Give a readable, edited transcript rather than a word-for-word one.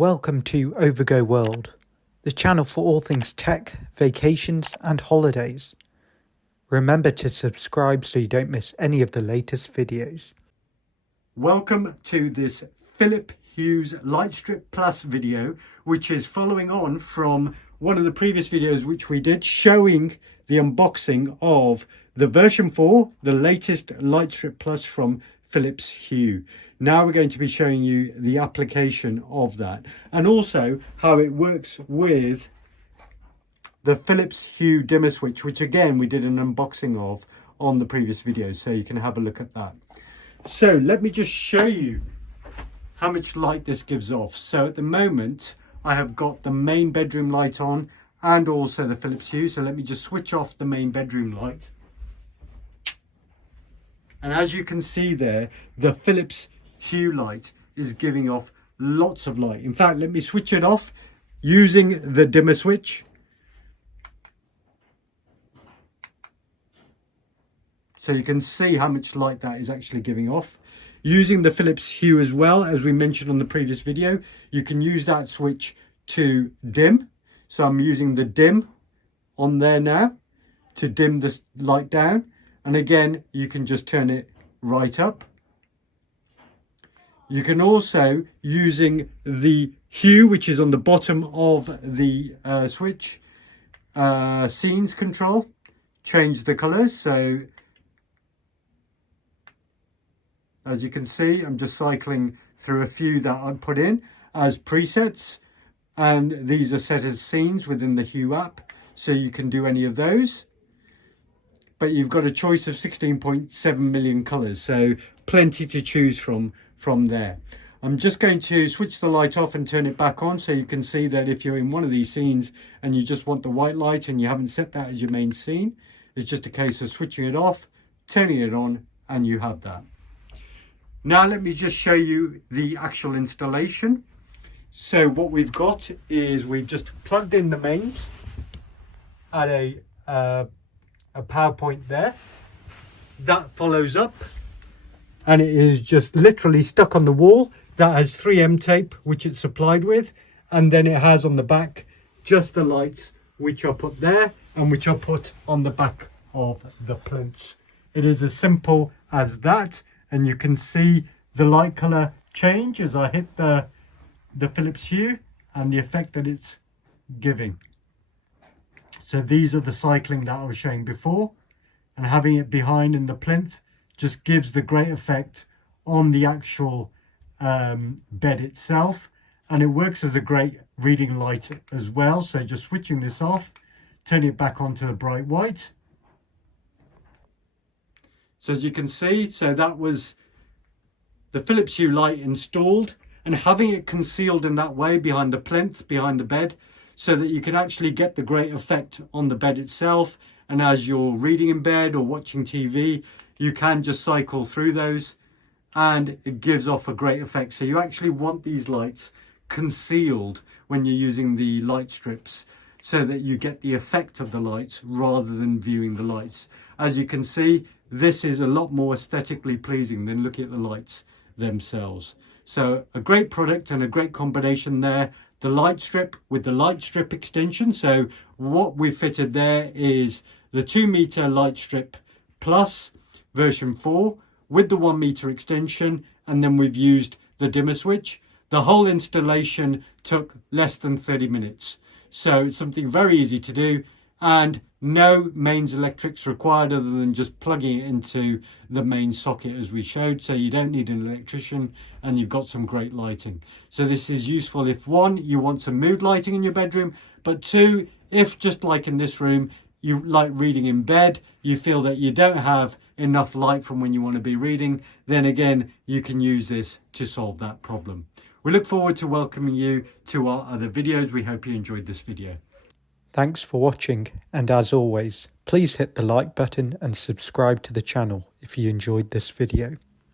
Welcome to Overgo World, the channel for all things tech, vacations and holidays. Remember to subscribe so you don't miss any of the latest videos. Welcome to this Philip Hughes Lightstrip Plus video, which is following on from one of the previous videos which we did showing the unboxing of the version 4, the latest Lightstrip Plus from Philips Hue. Now we're going to be showing you the application of that and also how it works with the Philips Hue dimmer switch, which again we did an unboxing of on the previous videos, so you can have a look at that. So let me just show you how much light this gives off. So at the moment I have got the main bedroom light on and also the Philips Hue. So let me just switch off the main bedroom light. And as you can see there, the Philips Hue light is giving off lots of light. In fact, let me switch it off using the dimmer switch. So you can see how much light that is actually giving off. Using the Philips Hue as well, as we mentioned on the previous video, you can use that switch to dim. So I'm using the dim on there now to dim this light down. And again, you can just turn it right up. You can also, using the Hue, which is on the bottom of the switch, scenes control, change the colors. So as you can see, I'm just cycling through a few that I put in as presets, and these are set as scenes within the Hue app, so you can do any of those. But you've got a choice of 16.7 million colors, so plenty to choose from there. I'm just going to switch the light off and turn it back on, so you can see that if you're in one of these scenes and you just want the white light and you haven't set that as your main scene, it's just a case of switching it off, turning it on, and you have that. Now let me just show you the actual installation. So what we've got is we've just plugged in the mains at a power point there. That follows up and it is just literally stuck on the wall. That has 3M tape which it's supplied with, and then it has on the back just the lights which are put there and which are put on the back of the plinths. It is as simple as that. And you can see the light color change as I hit the Philips Hue and the effect that it's giving. So these are the cycling that I was showing before, and having it behind in the plinth just gives the great effect on the actual bed itself, and it works as a great reading light as well. So just switching this off, turn it back onto the bright white. So as you can see, so that was the Philips Hue light installed, and having it concealed in that way behind the plinth, behind the bed, so that you can actually get the great effect on the bed itself. And as you're reading in bed or watching TV, you can just cycle through those and it gives off a great effect. So you actually want these lights concealed when you're using the light strips, so that you get the effect of the lights rather than viewing the lights. As you can see, this is a lot more aesthetically pleasing than looking at the lights themselves. So a great product and a great combination there. The Lightstrip with the Lightstrip extension. So what we fitted there is the 2 meter Lightstrip Plus version 4 with the 1 meter extension, and then we've used the dimmer switch. The whole installation took less than 30 minutes. So it's something very easy to do, and no mains electrics required other than just plugging it into the main socket as we showed. So you don't need an electrician, and you've got some great lighting. So this is useful if, one, you want some mood lighting in your bedroom, but two, if just like in this room, you like reading in bed, you feel that you don't have enough light from when you want to be reading, then again, you can use this to solve that problem. We look forward to welcoming you to our other videos. We hope you enjoyed this video. Thanks for watching, and as always, please hit the like button and subscribe to the channel if you enjoyed this video.